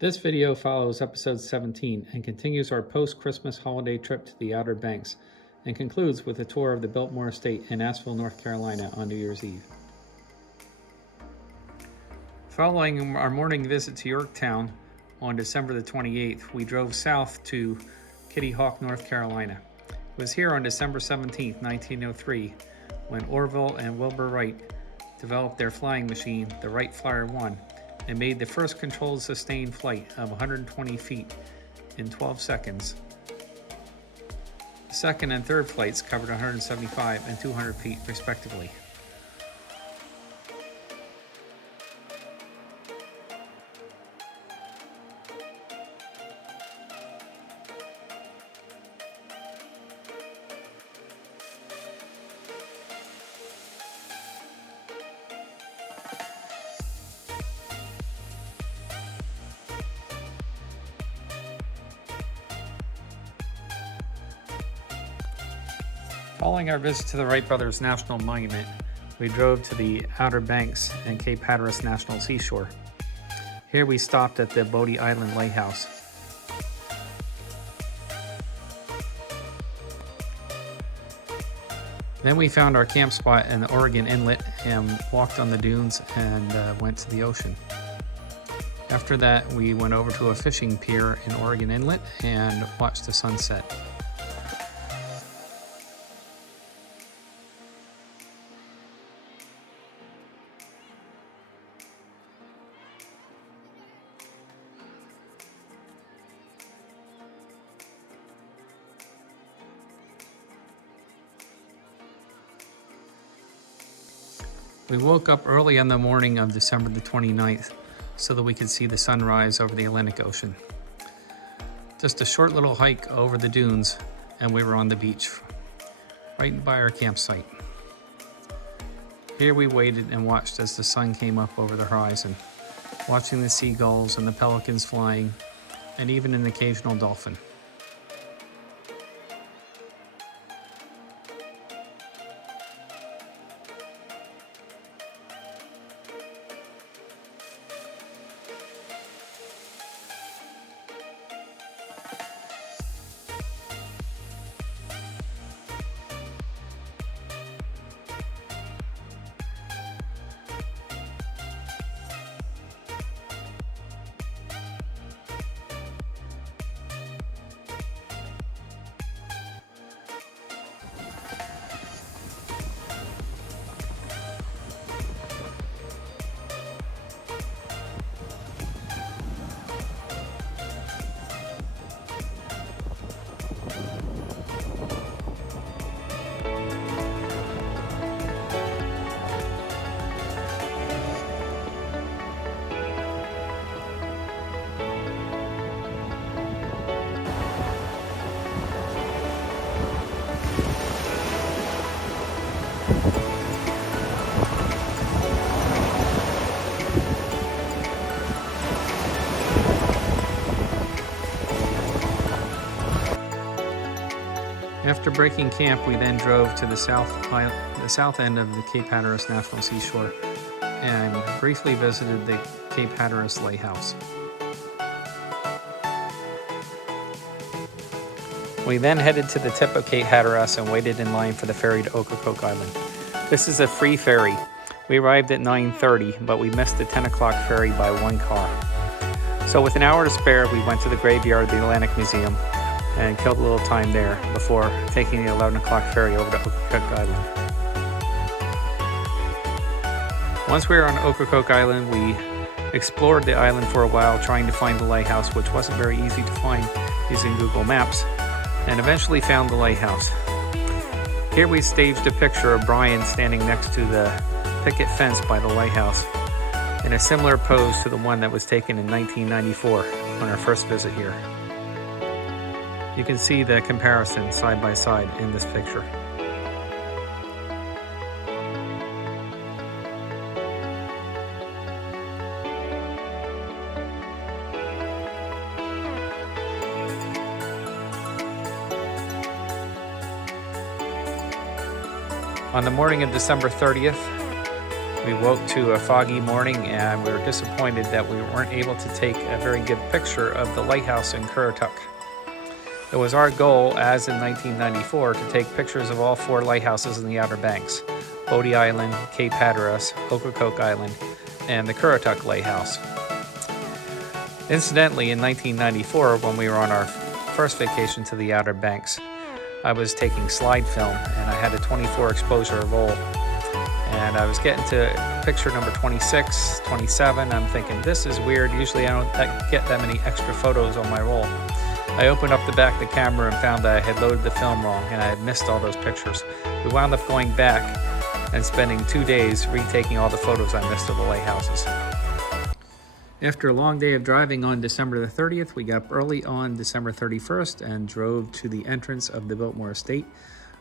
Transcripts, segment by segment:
This video follows episode 17 and continues our post-Christmas holiday trip to the Outer Banks and concludes with a tour of the Biltmore Estate in Asheville, North Carolina on New Year's Eve. Following our morning visit to Yorktown on December the 28th, we drove south to Kitty Hawk, North Carolina. It was here on December 17th, 1903, when Orville and Wilbur Wright developed their flying machine, the Wright Flyer 1, and made the first controlled sustained flight of 120 feet in 12 seconds. The second and third flights covered 175 and 200 feet respectively. Following our visit to the Wright Brothers National Monument, we drove to the Outer Banks and Cape Hatteras National Seashore. Here we stopped at the Bodie Island Lighthouse. Then we found our camp spot in the Oregon Inlet and walked on the dunes and went to the ocean. After that, we went over to a fishing pier in Oregon Inlet and watched the sunset. We woke up early in the morning of December the 29th so that we could see the sunrise over the Atlantic Ocean. Just a short little hike over the dunes and we were on the beach, right by our campsite. Here we waited and watched as the sun came up over the horizon, watching the seagulls and the pelicans flying, and even an occasional dolphin. After breaking camp, we then drove to the south end of the Cape Hatteras National Seashore and briefly visited the Cape Hatteras Lighthouse. We then headed to the tip of Cape Hatteras and waited in line for the ferry to Ocracoke Island. This is a free ferry. We arrived at 9:30, but we missed the 10 o'clock ferry by one car. So with an hour to spare, we went to the graveyard of the Atlantic Museum and killed a little time there before taking the 11 o'clock ferry over to Ocracoke Island. Once we were on Ocracoke Island, we explored the island for a while trying to find the lighthouse, which wasn't very easy to find using Google Maps, and eventually found the lighthouse. Here we staged a picture of Brian standing next to the picket fence by the lighthouse in a similar pose to the one that was taken in 1994 on our first visit here. You can see the comparison side by side in this picture. On the morning of December 30th, We woke to a foggy morning and we were disappointed that we weren't able to take a very good picture of the lighthouse in Currituck. It was our goal, as in 1994, to take pictures of all 4 lighthouses in the Outer Banks: Bodie Island, Cape Hatteras, Ocracoke Island, and the Currituck Lighthouse. Incidentally, in 1994, when we were on our first vacation to the Outer Banks, I was taking slide film and I had a 24 exposure roll. And I was getting to picture number 26, 27. I'm thinking, this is weird. Usually I don't get that many extra photos on my roll. I opened up the back of the camera and found that I had loaded the film wrong and I had missed all those pictures. We wound up going back and spending 2 days retaking all the photos I missed of the lighthouses. After a long day of driving on December the 30th, we got up early on December 31st and drove to the entrance of the Biltmore Estate,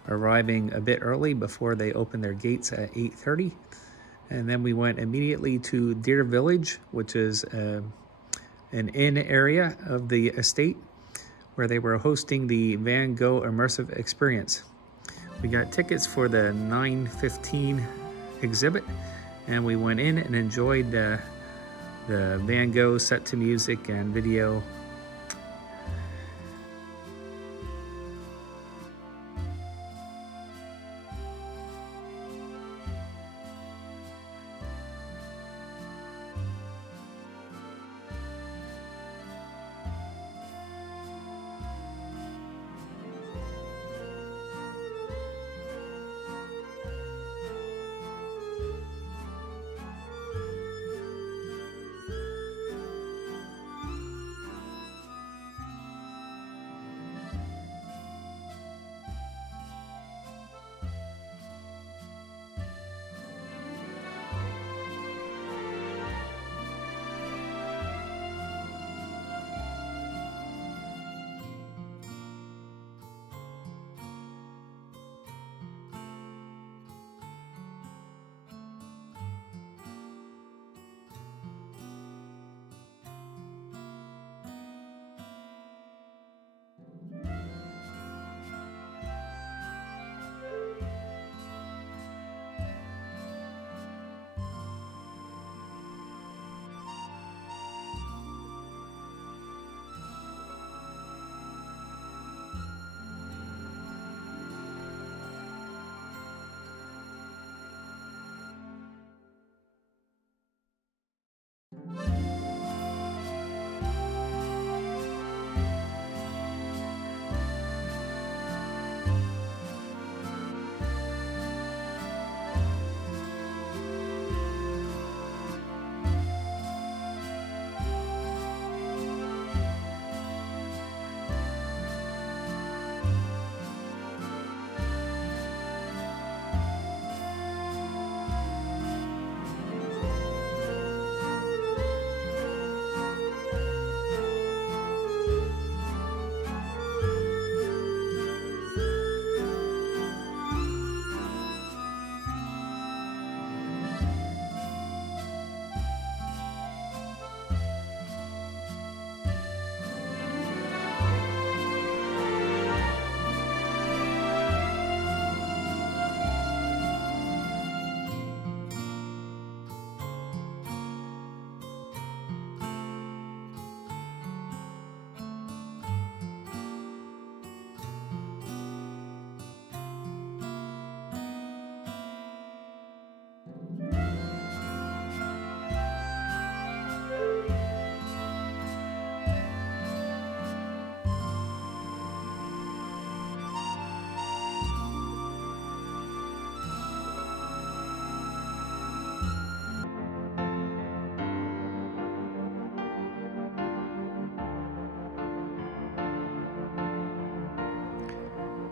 arriving a bit early before they opened their gates at 8:30. And then we went immediately to Deer Village, which is an inn area of the estate, where they were hosting the Van Gogh Immersive experience. We got tickets for the 9:15 exhibit, and we went in and enjoyed the Van Gogh set to music and video.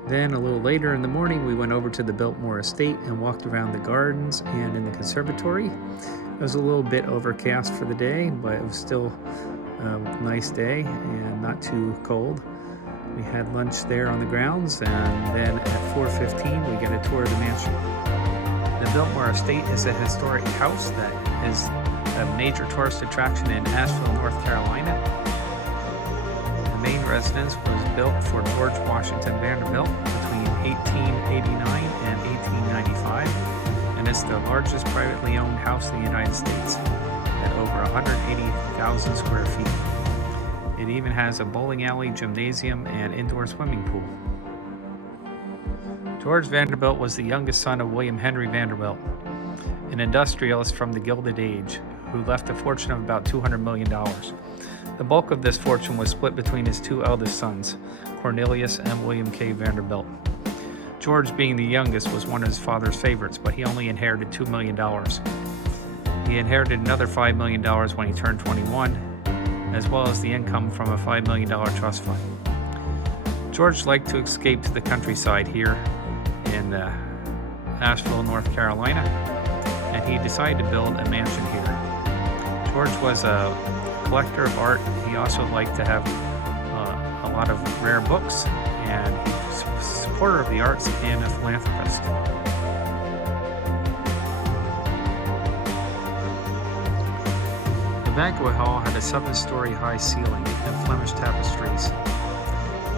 Then a little later in the morning, we went over to the Biltmore Estate and walked around the gardens and in the conservatory. It was a little bit overcast for the day, but it was still a nice day and not too cold. We had lunch there on the grounds, and then at 4:15 we get a tour of the mansion. The Biltmore Estate is a historic house that is a major tourist attraction in Asheville, North Carolina. The main residence was built for George Washington Vanderbilt between 1889 and 1895, and and it's the largest privately owned house in the United States at over 180,000 square feet. It even has a bowling alley, gymnasium, and indoor swimming pool. George Vanderbilt was the youngest son of William Henry Vanderbilt, an industrialist from the Gilded Age, who left a fortune of about $200 million. The bulk of this fortune was split between his two eldest sons, Cornelius and William K. Vanderbilt. George, being the youngest, was one of his father's favorites, but he only inherited $2 million. He inherited another $5 million when he turned 21, as well as the income from a $5 million trust fund. George liked to escape to the countryside here in Asheville, North Carolina, and he decided to build a mansion here. George was a collector of art. He also liked to have a lot of rare books, and he was a supporter of the arts and a philanthropist. The banquet hall had a 7-story high ceiling and Flemish tapestries.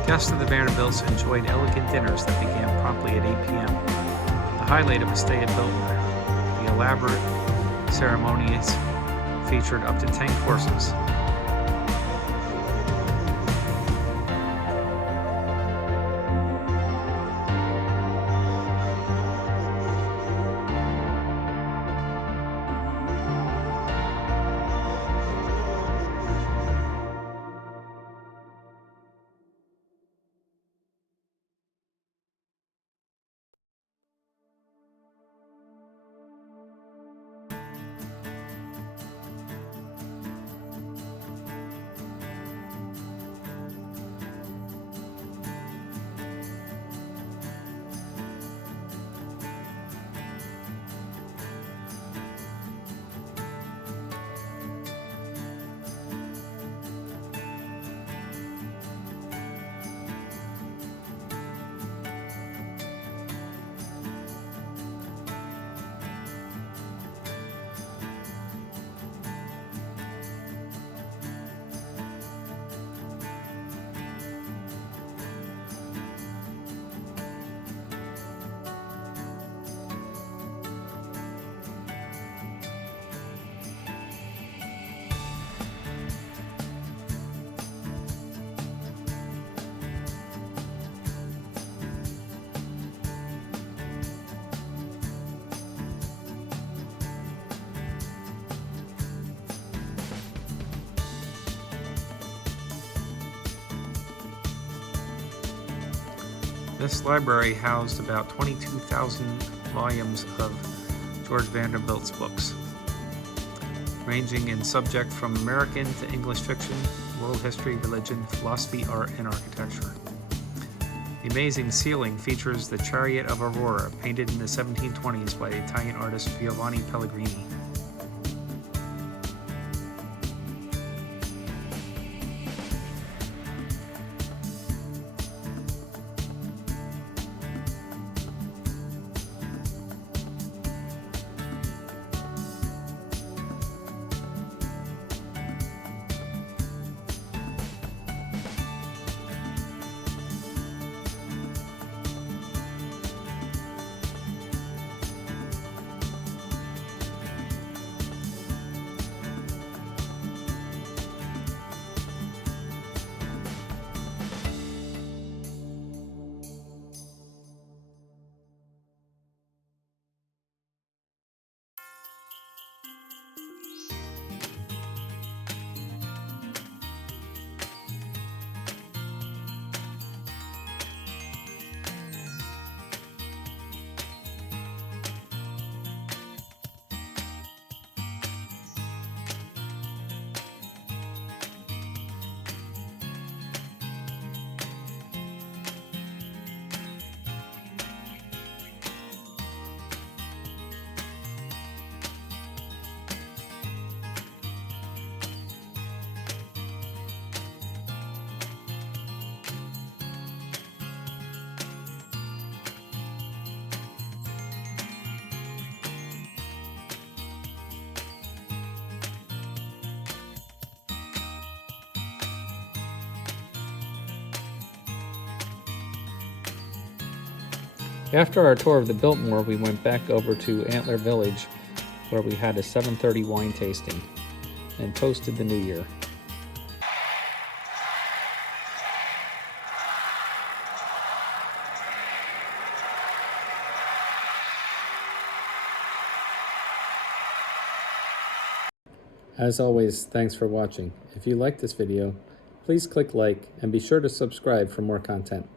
Guests of the Vanderbilts enjoyed elegant dinners that began promptly at 8 p.m. The highlight of a stay at Biltmore, the elaborate ceremonies featured up to 10 courses. This library housed about 22,000 volumes of George Vanderbilt's books, ranging in subject from American to English fiction, world history, religion, philosophy, art, and architecture. The amazing ceiling features the Chariot of Aurora, painted in the 1720s by the Italian artist Giovanni Pellegrini. After our tour of the Biltmore, we went back over to Antler Village, where we had a 7:30 wine tasting and toasted the new year. As always, thanks for watching. If you liked this video, please click like and be sure to subscribe for more content.